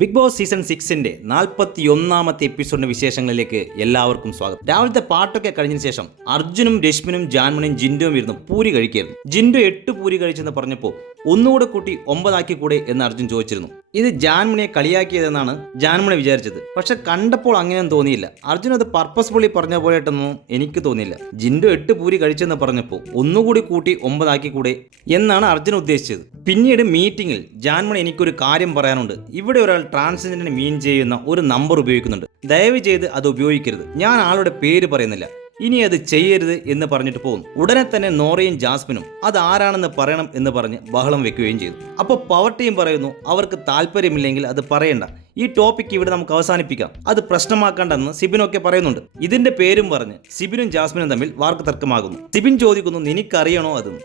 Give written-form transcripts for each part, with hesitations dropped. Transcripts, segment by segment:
Big boss season 6-ന്റെ 41-ാമത്തെ എപ്പിസോഡിന്റെ വിശേഷങ്ങളിലേക്ക് എല്ലാവർക്കും സ്വാഗതം. രാവിലത്തെ പാട്ടൊക്കെ കഴിഞ്ഞതിന് ശേഷം അർജുനും രശ്മിനും ജാൻമണിയും ജിൻഡോയും ഇരുന്നു പൂരി കഴിക്കുകയായിരുന്നു. ജിൻഡോ 8 പൂരി കഴിച്ചെന്ന് പറഞ്ഞപ്പോൾ ഒന്നുകൂടെ കൂട്ടി 9 ആക്കി കൂടെ എന്ന് അർജുൻ ചോദിച്ചിരുന്നു. ഇത് ജാൻമണിയെ കളിയാക്കിയതെന്നാണ് ജാൻമണി വിചാരിച്ചത്. പക്ഷെ കണ്ടപ്പോൾ അങ്ങനെയൊന്നും തോന്നിയില്ല. അർജുൻ അത് പർപ്പസ്ഫുള്ളി പറഞ്ഞ പോലെയായിട്ടൊന്നും എനിക്ക് തോന്നിയില്ല. ജിൻഡോ 8 പൂരി കഴിച്ചെന്ന് പറഞ്ഞപ്പോൾ ഒന്നുകൂടി കൂട്ടി 9 ആക്കി കൂടെ എന്നാണ് അർജുൻ ഉദ്ദേശിച്ചത്. പിന്നീട് മീറ്റിംഗിൽ ജാൻമണി എനിക്കൊരു കാര്യം പറയാനുണ്ട്. ഇവിടെ ഒരാൾ ട്രാൻസ്ജെൻഡറിനെ മീൻ ചെയ്യുന്ന ഒരു നമ്പർ ഉപയോഗിക്കുന്നുണ്ട്. ദയവ് ചെയ്ത് അത് ഉപയോഗിക്കരുത്. ഞാൻ ആളുടെ പേര് പറയുന്നില്ല. ഇനി അത് ചെയ്യരുത് എന്ന് പറഞ്ഞിട്ട് പോകുന്നു. ഉടനെ തന്നെ നോറയും ജാസ്മിനും അത് ആരാണെന്ന് പറയണം എന്ന് പറഞ്ഞ് ബഹളം വെക്കുകയും ചെയ്തു. അപ്പോൾ പവർ ടീം പറയുന്നു അവർക്ക് താല്പര്യമില്ലെങ്കിൽ അത് പറയണ്ട, ഈ ടോപ്പിക് ഇവിടെ നമുക്ക് അവസാനിപ്പിക്കാം, അത് പ്രശ്നമാക്കണ്ടെന്ന് സിബിനൊക്കെ പറയുന്നുണ്ട്. ഇതിന്റെ പേരും പറഞ്ഞ് സിബിനും ജാസ്മിനും തമ്മിൽ വാർക്ക് തർക്കമാകുന്നു. സിബിൻ ചോദിക്കുന്നു നിനക്കറിയണോ അതും?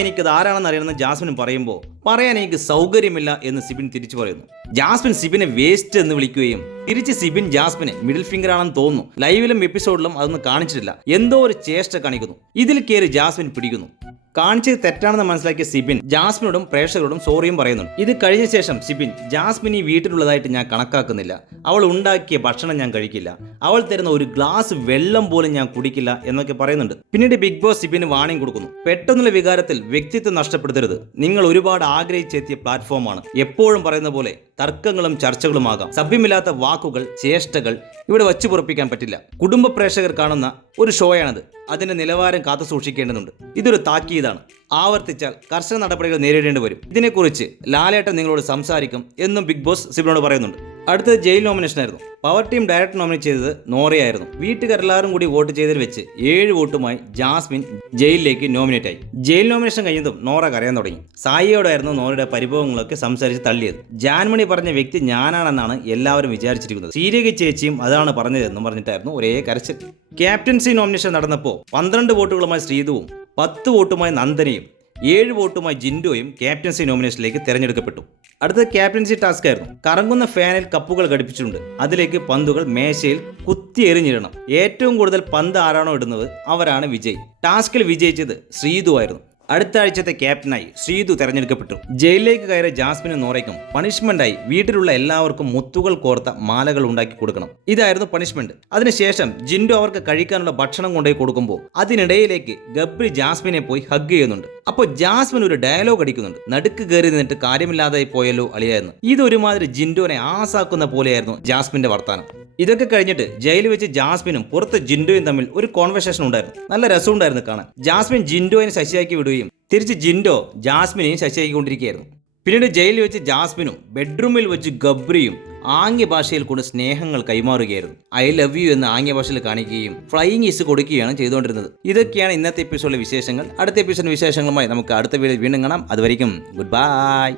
എനിക്കത് ആരാണെന്ന് അറിയണമെന്ന് ജാസ്മിൻ പറയുമ്പോൾ പറയാൻ എനിക്ക് സൗകര്യമില്ല എന്ന് സിബിൻ തിരിച്ചു പറയുന്നു. ജാസ്മിൻ സിബിനെ വേസ്റ്റ് എന്ന് വിളിക്കുകയും തിരിച്ച് സിബിൻ ജാസ്മിനെ മിഡിൽ ഫിംഗർ ആണെന്ന് തോന്നുന്നു. ലൈവിലും എപ്പിസോഡിലും അതൊന്നും കാണിച്ചിട്ടില്ല. എന്തോ ഒരു ചേഷ്ട കാണിക്കുന്നു. ഇതിൽ കയറി ജാസ്മിൻ പിടിക്കുന്നു. കാണിച്ചത് തെറ്റാണെന്ന് മനസ്സിലാക്കിയ സിബിൻ ജാസ്മിനോടും പ്രേക്ഷകരോടും സോറിയും പറയുന്നുണ്ട്. ഇത് കഴിഞ്ഞ ശേഷം സിബിൻ ജാസ്മിൻ ഈ വീട്ടിലുള്ളതായിട്ട് ഞാൻ കണക്കാക്കുന്നില്ല, അവൾ ഉണ്ടാക്കിയ ഭക്ഷണം ഞാൻ കഴിക്കില്ല, അവൾ തരുന്ന ഒരു ഗ്ലാസ് വെള്ളം പോലും ഞാൻ കുടിക്കില്ല എന്നൊക്കെ പറയുന്നുണ്ട്. പിന്നീട് ബിഗ് ബോസ് സിബിന് വാണിംഗ് കൊടുക്കുന്നു. പെട്ടെന്നുള്ള വികാരത്തിൽ വ്യക്തിത്വം നഷ്ടപ്പെടുത്തരുത്. നിങ്ങൾ ഒരുപാട് ആഗ്രഹിച്ചെത്തിയ പ്ലാറ്റ്ഫോമാണ്. എപ്പോഴും പറയുന്ന പോലെ തർക്കങ്ങളും ചർച്ചകളുമാകാം. സഭ്യമില്ലാത്ത വാക്കുകൾ, ചേഷ്ടകൾ ഇവിടെ വച്ചു പൊറപ്പിക്കാൻ പറ്റില്ല. കുടുംബ പ്രേക്ഷകർ കാണുന്ന ഒരു ഷോയാണത്. അതിന്റെ നിലവാരം കാത്തു സൂക്ഷിക്കേണ്ടതുണ്ട്. ഇതൊരു താക്കീതാണ്. ആവർത്തിച്ചാൽ കർശന നടപടികൾ നേരിടേണ്ടി വരും. ഇതിനെക്കുറിച്ച് ലാലേട്ടൻ നിങ്ങളോട് സംസാരിക്കും എന്നും ബിഗ് ബോസ് സിബിനോട് പറയുന്നുണ്ട്. അടുത്തത് ജയിൽ നോമിനേഷൻ ആയിരുന്നു. പവർ ടീം ഡയറക്റ്റ് നോമിനേറ്റ് ചെയ്തത് നോറയായിരുന്നു. വീട്ടുകാരെല്ലാവരും കൂടി വോട്ട് ചെയ്തതിൽ വെച്ച് 7 വോട്ടുമായി ജാസ്മിൻ ജയിലിലേക്ക് നോമിനേറ്റ് ആയി. ജയിൽ നോമിനേഷൻ കഴിഞ്ഞതും നോറ കരയാൻ തുടങ്ങി. സായിയോടായിരുന്നു നോറയുടെ പരിഭവങ്ങളൊക്കെ സംസാരിച്ച് തള്ളിയത്. ജാൻമണി പറഞ്ഞ വ്യക്തി ഞാനാണെന്നാണ് എല്ലാവരും വിചാരിച്ചിരിക്കുന്നത്. സീരിയക ചേച്ചിയും അതാണ് പറഞ്ഞതെന്നും പറഞ്ഞിട്ടായിരുന്നു ഒരേ കരച്ചിൽ. ക്യാപ്റ്റൻസി നോമിനേഷൻ നടന്നപ്പോൾ 12 വോട്ടുകളുമായി ശ്രീതുവും 10 വോട്ടുമായി നന്ദനയും 7 വോട്ടുമായി ജിൻഡോയും ക്യാപ്റ്റൻസി നോമിനേഷനിലേക്ക് തിരഞ്ഞെടുക്കപ്പെട്ടു. അടുത്തത് ക്യാപ്റ്റൻസി ടാസ്ക് ആയിരുന്നു. കറങ്ങുന്ന ഫാനിൽ കപ്പുകൾ ഘടിപ്പിച്ചിട്ടുണ്ട്. അതിലേക്ക് പന്തുകൾ മേശയിൽ കുത്തി എറിഞ്ഞിടണം. ഏറ്റവും കൂടുതൽ പന്ത് ആരാണോ ഇടുന്നത് അവരാണ് വിജയ്. ടാസ്കിൽ വിജയിച്ചത് ശ്രീതു ആയിരുന്നു. അടുത്ത ആഴ്ചത്തെ ക്യാപ്റ്റനായി ശ്രീതു തെരഞ്ഞെടുക്കപ്പെട്ടു. ജയിലിലേക്ക് കയറിയ ജാസ്മിനും നോറയ്ക്കും പണിഷ്മെന്റായി വീട്ടിലുള്ള എല്ലാവർക്കും മുത്തുകൾ കോർത്ത മാലകൾ ഉണ്ടാക്കി കൊടുക്കണം. ഇതായിരുന്നു പണിഷ്മെന്റ്. അതിനുശേഷം ജിൻഡോ അവർക്ക് കഴിക്കാനുള്ള ഭക്ഷണം കൊണ്ടുപോയി കൊടുക്കുമ്പോൾ അതിനിടയിലേക്ക് ഗബ്രി ജാസ്മിനെ പോയി ഹഗ് ചെയ്യുന്നുണ്ട്. അപ്പോൾ ജാസ്മിൻ ഒരു ഡയലോഗ് അടിക്കുന്നുണ്ട്. നടുക്ക് കയറി നിന്നിട്ട് കാര്യമില്ലാതായി പോയല്ലോ അളിയായിരുന്നു. ഇതൊരുമാതിരി ജിൻഡോനെ ആസാക്കുന്ന പോലെയായിരുന്നു ജാസ്മിന്റെ വർത്താനം. ഇതൊക്കെ കഴിഞ്ഞിട്ട് ജയിലിൽ വെച്ച് ജാസ്മിനും പുറത്ത് ജിൻഡോയും തമ്മിൽ ഒരു കോൺവെർസേഷൻ ഉണ്ടായിരുന്നു. നല്ല രസമുണ്ടായിരുന്നു കാണാൻ. ജാസ്മിൻ ജിൻഡോയെ ശശിയാക്കി വിടുകയും തിരിച്ച് ജിൻഡോ ജാസ്മിനെയും ശശിയാക്കിക്കൊണ്ടിരിക്കുകയായിരുന്നു. പിന്നീട് ജയിലിൽ വെച്ച് ജാസ്മിനും ബെഡ്റൂമിൽ വെച്ച് ഗബ്രിയും ആംഗ്യ ഭാഷയിൽ കൊണ്ട് സ്നേഹങ്ങൾ കൈമാറുകയായിരുന്നു. ഐ ലവ് യു എന്ന് ആംഗ്യ ഭാഷയിൽ കാണിക്കുകയും ഫ്ലൈയിങ് ഈസ് കൊടുക്കുകയാണ് ചെയ്തുകൊണ്ടിരുന്നത്. ഇതൊക്കെയാണ് ഇന്നത്തെ എപ്പിസോഡിലെ വിശേഷങ്ങൾ. അടുത്ത എപ്പിസോഡിന്റെ വിശേഷങ്ങളുമായി നമുക്ക് അടുത്ത വീഡിയോയിൽ വീണ്ടും കാണാം. അതുവരെയും ഗുഡ് ബൈ.